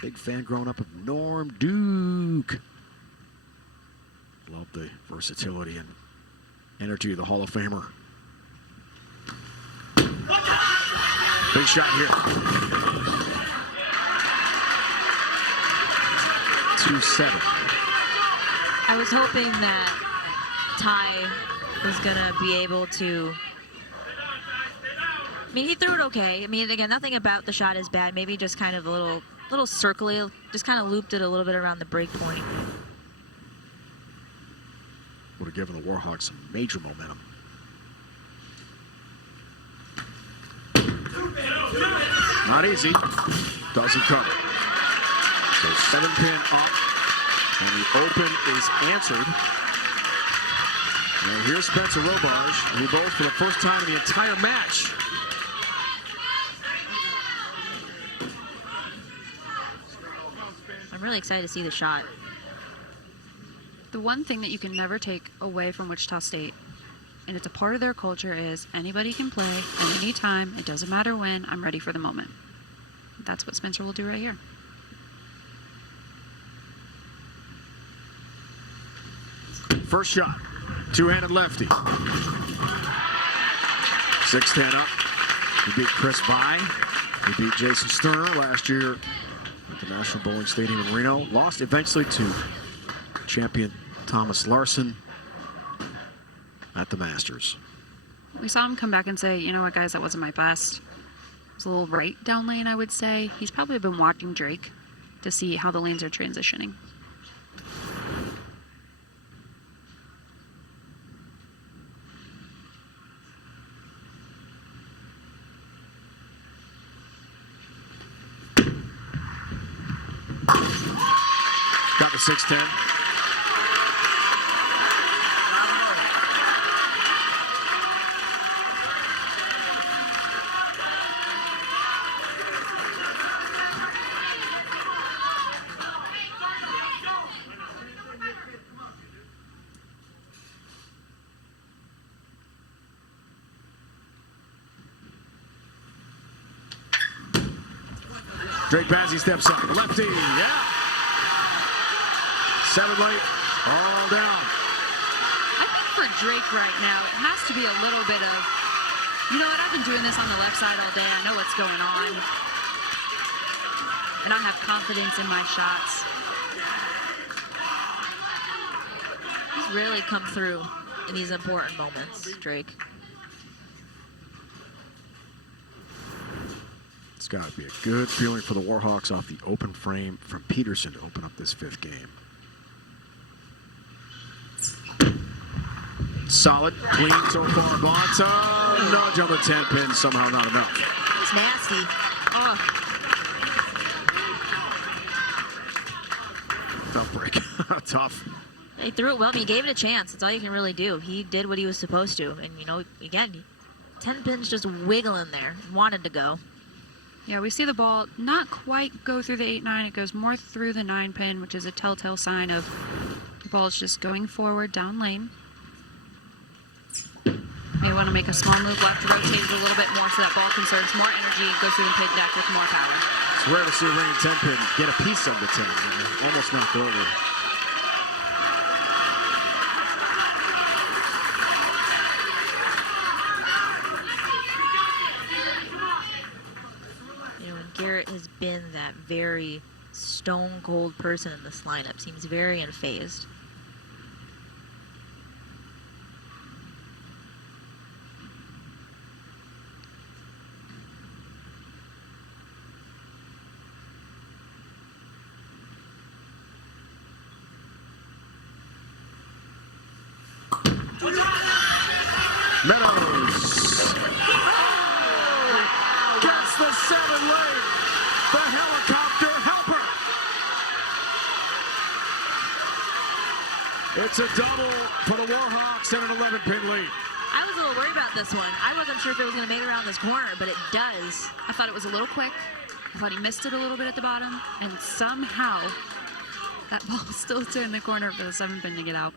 Big fan growing up of Norm Duke. Love the versatility and energy of the Hall of Famer. Big shot here. 2-7. I was hoping that Ty was going to be able to. I mean, he threw it okay. I mean, again, nothing about the shot is bad. Maybe just kind of a little circly, just kind of looped it a little bit around the break point. Would have given the Warhawks some major momentum. Not easy. Doesn't cover. So 7-pin up. And the open is answered. And here's Spencer Robarge, who bowled for the first time in the entire match. I'm really excited to see the shot. The one thing that you can never take away from Wichita State, and it's a part of their culture, is anybody can play at any time. It doesn't matter when. I'm ready for the moment. That's what Spencer will do right here. First shot, two-handed lefty. 6-10 up. He beat Chris Vine. He beat Jason Sterner last year at the National Bowling Stadium in Reno. Lost eventually to champion Thomas Larson at the Masters. We saw him come back and say, you know what, guys, that wasn't my best. It was a little right down lane, I would say. He's probably been watching Drake to see how the lanes are transitioning. Got the 6-10. Drake Bazzi steps up. Lefty, yeah. 7 late, all down. I think for Drake right now, it has to be a little bit of, you know what, I've been doing this on the left side all day. I know what's going on. And I have confidence in my shots. He's really come through in these important moments, Drake. It's got to be a good feeling for the Warhawks off the open frame from Peterson to open up this 5th game. Solid, clean so far. Blanta, nudge on the 10-pin, somehow not enough. It's nasty. Oh. Tough break. Tough. He threw it well. I mean, he gave it a chance. That's all you can really do. He did what he was supposed to. And, you know, again, 10 pins just wiggling there. Wanted to go. Yeah, we see the ball not quite go through the 8-9. It goes more through the 9-pin, which is a telltale sign of the ball is just going forward down lane. May want to make a small move left, rotate it a little bit more so that ball conserves more energy, goes through the pin deck with more power. It's rare to see a ringing 10-pin get a piece of the 10. Almost knocked over. You know, and Garrett has been that very stone-cold person in this lineup. Seems very unfazed. Meadows gets the 7 late. The helicopter helper. It's a double for the Warhawks and an 11-pin lead. I was a little worried about this one. I wasn't sure if it was going to make it around this corner, but it does. I thought it was a little quick. I thought he missed it a little bit at the bottom, and somehow that ball still stayed in the corner for the 7-pin to get out.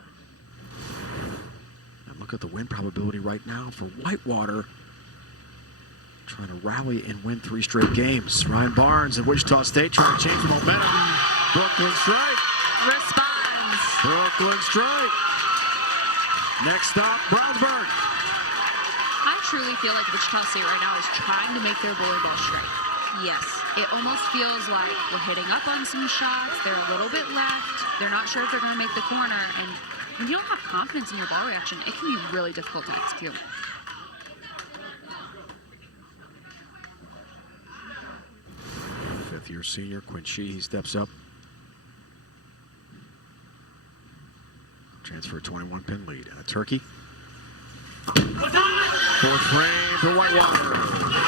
Look at the win probability right now for Whitewater. Trying to rally and win 3 straight games. Ryan Barnes and Wichita State trying to change the momentum. Brooklyn strike. Responds. Brooklyn strike. Next stop, Brownsburg. I truly feel like Wichita State right now is trying to make their bowling ball strike. Yes. It almost feels like we're hitting up on some shots. They're a little bit left. They're not sure if they're going to make the corner. And when you don't have confidence in your ball reaction, it can be really difficult to execute. Fifth-year senior Quinn Shee, he steps up. Transfer 21-pin lead. And a turkey. Fourth frame for Whitewater.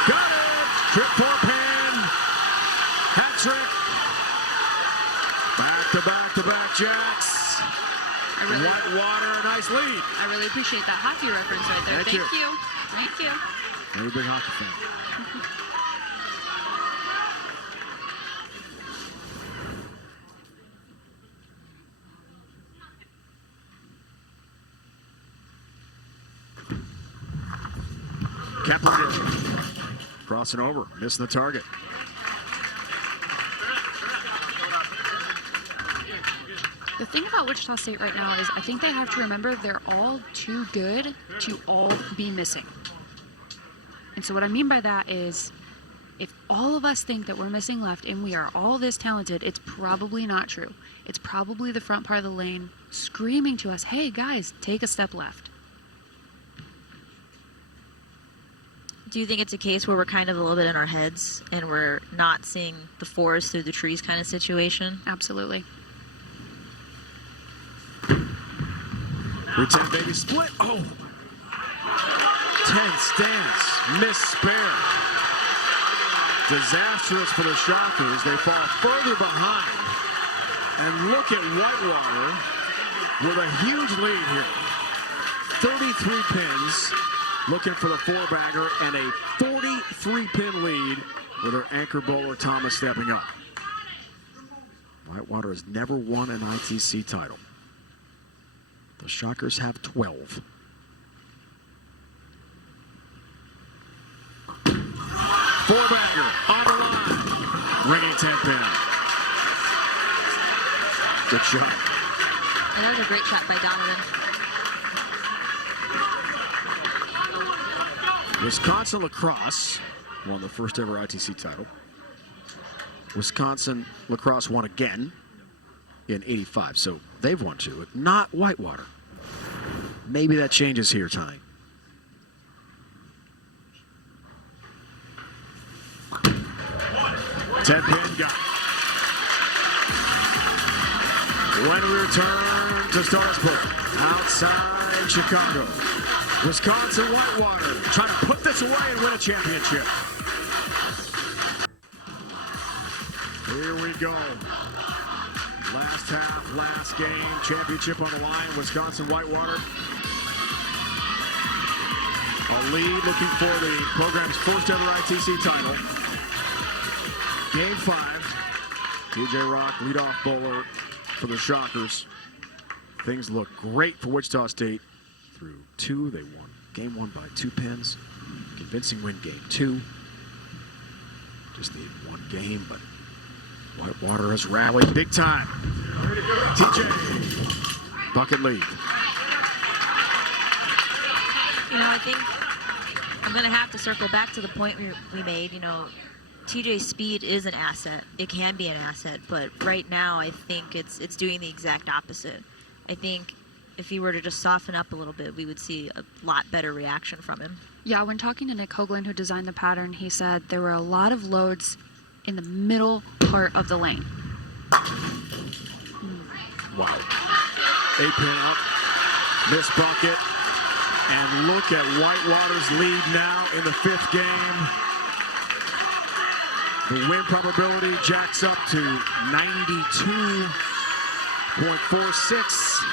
Got it! Trip 4-pin. Hat trick. Back-to-back jacks. Whitewater, a nice lead. I really appreciate that hockey reference right there. Thank you. Thank you. I'm a big hockey fan. Kepler crossing over, missing the target. The thing about Wichita State right now is I think they have to remember they're all too good to all be missing. And so what I mean by that is if all of us think that we're missing left and we are all this talented, it's probably not true. It's probably the front part of the lane screaming to us, hey guys, take a step left. Do you think it's a case where we're kind of a little bit in our heads and we're not seeing the forest through the trees kind of situation? Absolutely. 3-10 baby split. Oh! 10 stance. Miss spare. Disastrous for the Shockers. They fall further behind. And look at Whitewater with a huge lead here. 33 pins. Looking for the four-bagger and a 43-pin lead with their anchor bowler Thomas stepping up. Whitewater has never won an ITC title. The Shockers have 12. Four-bagger on the line. Ringing 10-pin. Good shot. And that was a great shot by Donovan. Wisconsin lacrosse won the first ever ITC title. Wisconsin lacrosse won again in '85, so they've won two, but not Whitewater. Maybe that changes here tonight. Ten-pin got it. When we return to start us both outside Chicago, Wisconsin Whitewater trying to put this away and win a championship. Here we go. Last half, last game, championship on the line. Wisconsin Whitewater. A lead looking for the program's first ever ITC title. Game 5. TJ Rock, leadoff bowler for the Shockers. Things look great for Wichita State. Through 2, they won game 1 by 2 pins. Convincing win game 2. Just need one game, but Whitewater has rallied big time. TJ, bucket lead. You know, I think I'm going to have to circle back to the point we made. You know, TJ's speed is an asset. It can be an asset, but right now I think it's doing the exact opposite. I think if he were to just soften up a little bit, we would see a lot better reaction from him. Yeah, when talking to Nick Hoagland, who designed the pattern, he said there were a lot of loads in the middle part of the lane. Wow. 8-pin up, missed bucket, and look at Whitewater's lead now in the 5th game. The win probability jacks up to 92.46.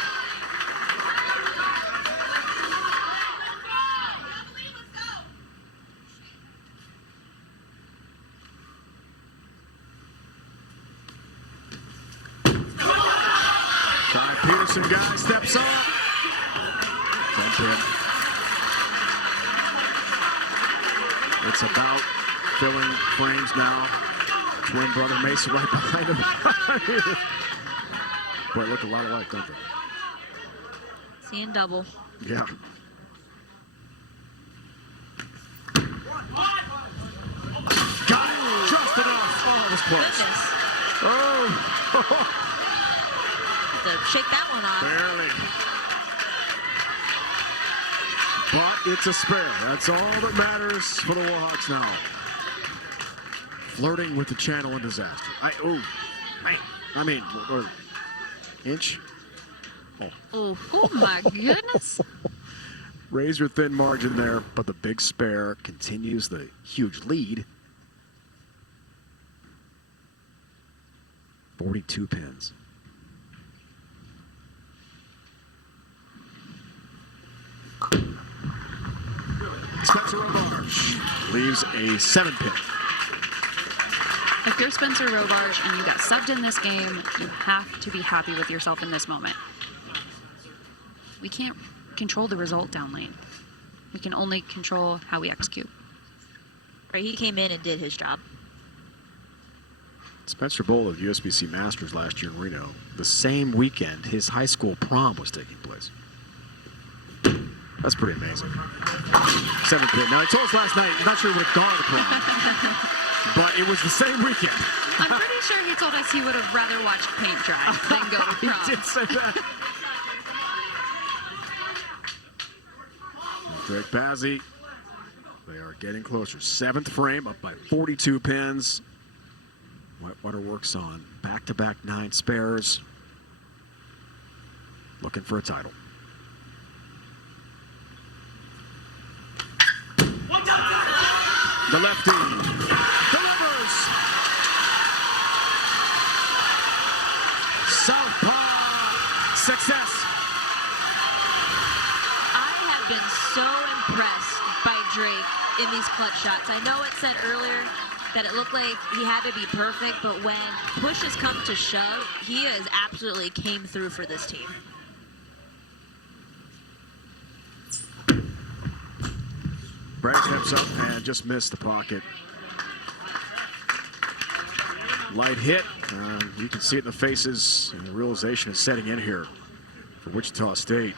Peterson guy steps up. 10-pin. It's about filling frames now. Twin brother Mason right behind him. Boy, look a lot alike, don't they? Seeing double. Yeah. Got it. Just enough. Oh, it was close. Goodness. Oh. Have to shake that one off. Barely. But it's a spare. That's all that matters for the Warhawks now. Flirting with the channel of disaster. Inch. Oh my goodness. Razor thin margin there, but the big spare continues the huge lead. 42 pins. Spencer Robarge leaves a 7-pin. If you're Spencer Robarge and you got subbed in this game, you have to be happy with yourself in this moment. We can't control the result down lane. We can only control how we execute. Right, he came in and did his job. Spencer bowled at the USBC Masters last year in Reno. The same weekend, his high school prom was taking place. That's pretty amazing. 7-pin. Now, he told us last night, he's not sure he would have gone to the prom, but it was the same weekend. I'm pretty sure he told us he would have rather watched paint dry than go to He prom. did say that. Drake Bazzi, they are getting closer. 7th frame, up by 42 pins. Whitewater works on back-to-back 9 spares. Looking for a title. The lefty delivers. Southpaw success. I have been so impressed by Drake in these clutch shots. I know it said earlier that it looked like he had to be perfect, but when push has come to shove, he has absolutely came through for this team. Brad steps up and just missed the pocket. Light hit. You can see it in the faces, and the realization is setting in here for Wichita State.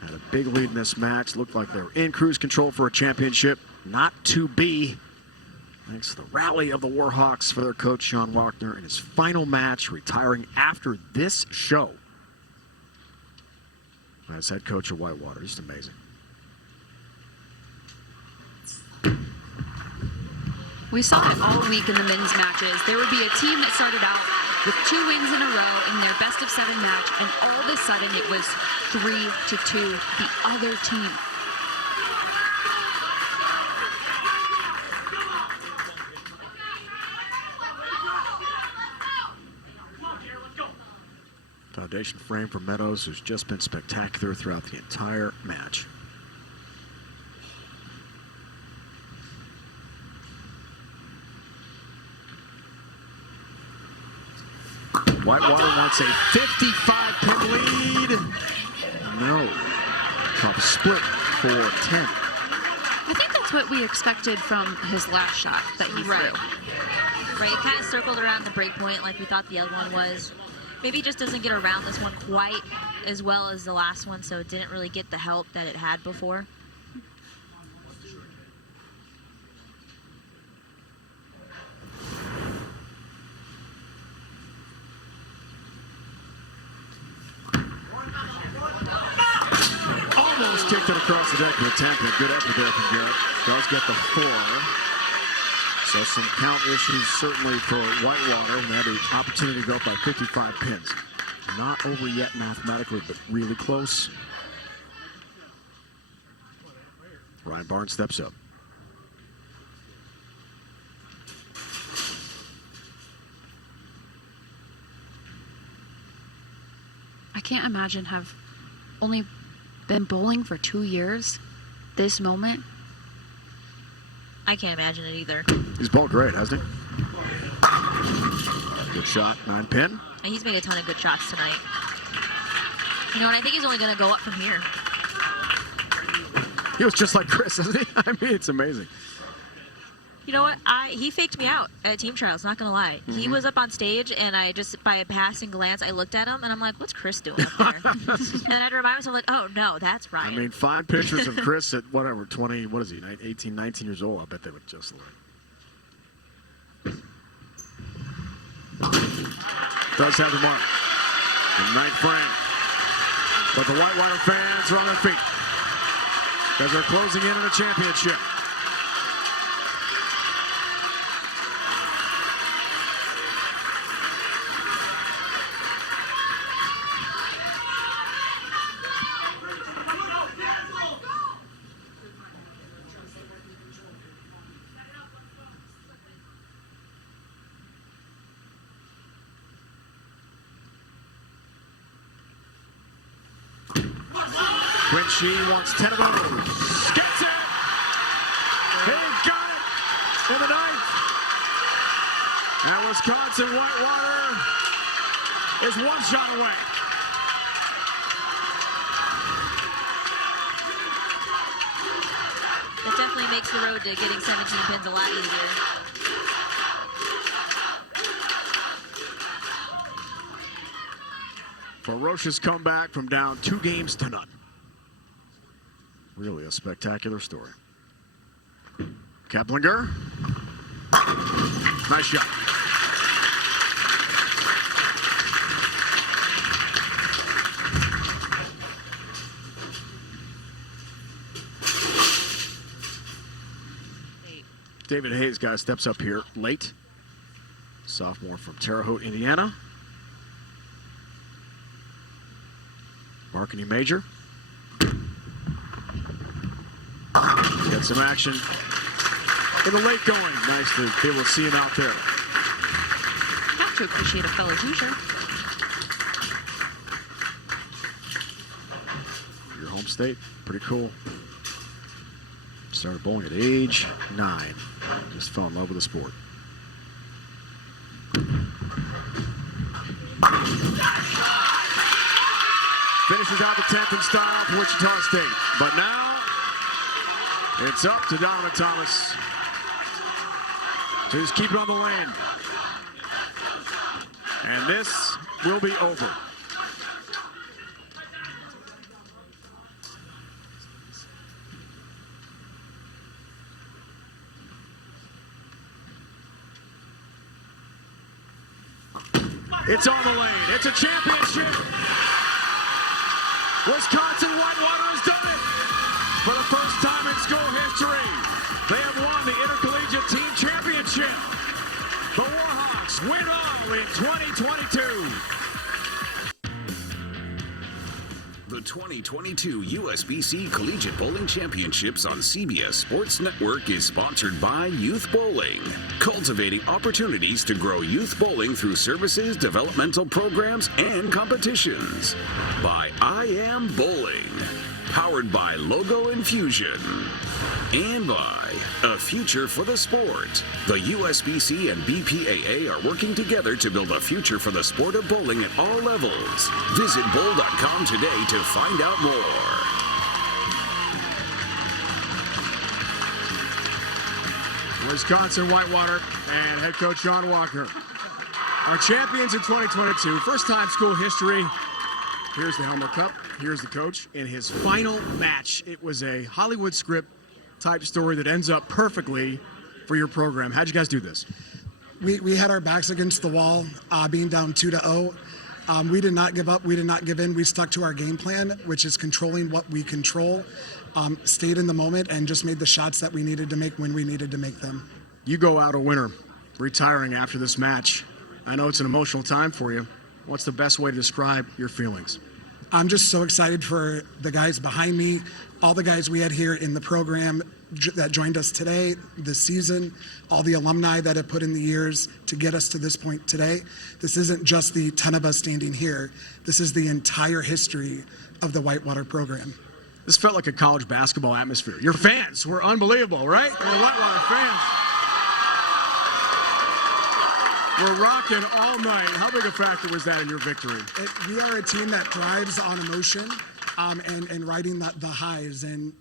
Had a big lead in this match. Looked like they were in cruise control for a championship. Not to be. Thanks to the rally of the Warhawks for their coach, Sean Wagner, in his final match, retiring after this show as head coach of Whitewater. Just amazing. We saw it all week in the men's matches. There would be a team that started out with 2 wins in a row in their best of 7 match, and all of a sudden it was 3-2 the other team. Foundation frame for Meadows, who's just been spectacular throughout the entire match. Whitewater wants a 55-pin lead. No. Tough split for 10. I think that's what we expected from his last shot that he threw. Right, it kind of circled around the break point like we thought the other one was. Maybe it just doesn't get around this one quite as well as the last one, so it didn't really get the help that it had before. Almost kicked it across the deck for a 10-pin. Good effort there from Garrett. Does get the 4. So some count issues certainly for Whitewater when they had the opportunity to go up by 55 pins. Not over yet mathematically, but really close. Ryan Barnes steps up. I can't imagine have only been bowling for 2 years. This moment. I can't imagine it either. He's bowled great, hasn't he? Good shot, 9-pin. And he's made a ton of good shots tonight. You know, and I think he's only going to go up from here. He was just like Chris, isn't he? I mean, it's amazing. You know what? He faked me out at team trials, not going to lie. He was up on stage, and I just, by a passing glance, I looked at him, and I'm like, what's Chris doing up there? And I had to remind myself, like, oh, no, that's Ryan. I mean, 5 pictures of Chris at whatever, 20, what is he, 18, 19 years old. I bet they would just like. Does have the mark. The 9th frame. But the Whitewater fans are on their feet because they're closing in on a championship. She wants 10 of those. Gets it! He got it in the 9th. And Wisconsin Whitewater is 1 shot away. That definitely makes the road to getting 17 pins a lot easier. Ferocious comeback from down 2 games to none. Really a spectacular story. Keplinger. Nice shot. David Hayes, guy, steps up here late. Sophomore from Terre Haute, Indiana. Marketing major. Got some action in the late going. Nice to be able to see him out there. Have to appreciate a fellow Hoosier. Your home state, pretty cool. Started bowling at age 9. Just fell in love with the sport. Finishes out the 10th in style for Wichita State. But now, it's up to Donovan Thomas to just keep it on the lane. And this will be over. It's on the lane. It's a championship. Wisconsin Whitewater has done it. For the first time in school history, they have won the Intercollegiate Team Championship. The Warhawks win all in 2022. The 2022 USBC Collegiate Bowling Championships on CBS Sports Network is sponsored by Youth Bowling, cultivating opportunities to grow youth bowling through services, developmental programs, and competitions. By I Am Bowling, powered by Logo Infusion, and by A Future for the Sport. The USBC and BPAA are working together to build a future for the sport of bowling at all levels. Visit bowl.com today to find out more. Wisconsin Whitewater and head coach John Walker are champions in 2022. First time school history. Here's the Helmer Cup. Here's the coach in his final match. It was a Hollywood script type story that ends up perfectly for your program. How'd you guys do this? We had our backs against the wall, being down 2-0. We did not give up. We did not give in. We stuck to our game plan, which is controlling what we control, stayed in the moment, and just made the shots that we needed to make when we needed to make them. You go out a winner, retiring after this match. I know it's an emotional time for you. What's the best way to describe your feelings? I'm just so excited for the guys behind me, all the guys we had here in the program that joined us today, this season, all the alumni that have put in the years to get us to this point today. This isn't just the 10 of us standing here. This is the entire history of the Whitewater program. This felt like a college basketball atmosphere. Your fans were unbelievable, right? The Whitewater fans were rocking all night. How big a factor was that in your victory? We are a team that thrives on emotion. and riding the highs. And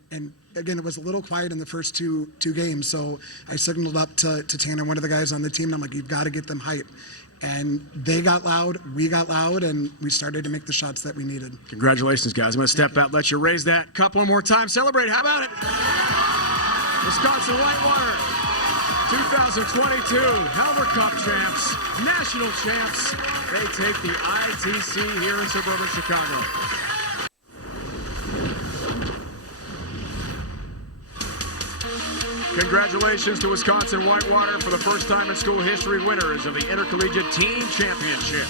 again, it was a little quiet in the first two games, so I signaled up to Tanner, one of the guys on the team, and I'm like, you've got to get them hype. And they got loud, we got loud, and we started to make the shots that we needed. Congratulations, guys. I'm going to step out, let you raise that cup one more time. Celebrate. How about it? Wisconsin-Whitewater, 2022 Halbert Cup champs, national champs. They take the ITC here in suburban Chicago. Congratulations to Wisconsin-Whitewater for the first time in school history, winners of the Intercollegiate Team Championship.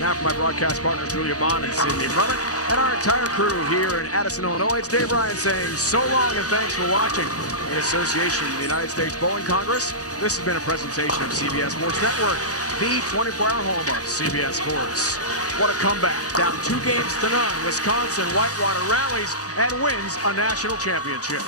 Now for my broadcast partners, Julia Bond and Sydney Brummett, and our entire crew here in Addison, Illinois. It's Dave Ryan saying so long and thanks for watching. In association with the United States Bowling Congress, this has been a presentation of CBS Sports Network, the 24-hour home of CBS Sports. What a comeback. Down 2 games to none, Wisconsin-Whitewater rallies and wins a national championship.